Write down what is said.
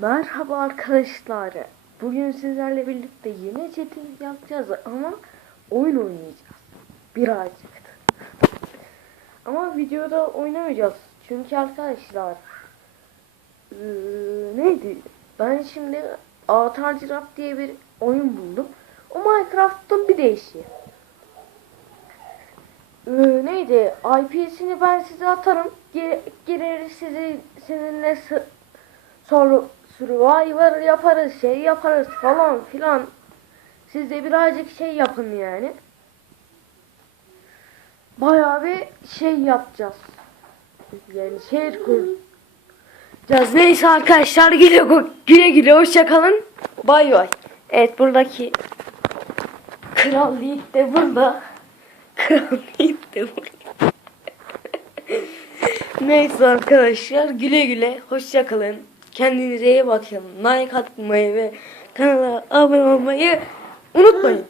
Merhaba arkadaşlar. Bugün sizlerle birlikte yine chatting yapacağız ama oyun oynayacağız. Birazcık. Ama videoda oynamayacağız. Çünkü arkadaşlar eee, neydi? Ben şimdi Avatar Giraffe diye bir oyun buldum. O Minecraft'ın bir değişiği. Eee, neydi? IP'sini ben size atarım. Gir, sizi seninle Sonra Survivor yaparız, şey yaparız falan filan. Siz de birazcık şey yapın yani. Bayağı bir şey yapacağız. Yani şehir kuracağız. Neyse arkadaşlar güle güle güle hoşça kalın. Bay bay. Evet buradaki Kral Yiğit de burada. Kral Yiğit de burada. Neyse arkadaşlar güle güle hoşça kalın. Kendinize iyi bakın. Like atmayı ve kanala abone olmayı unutmayın.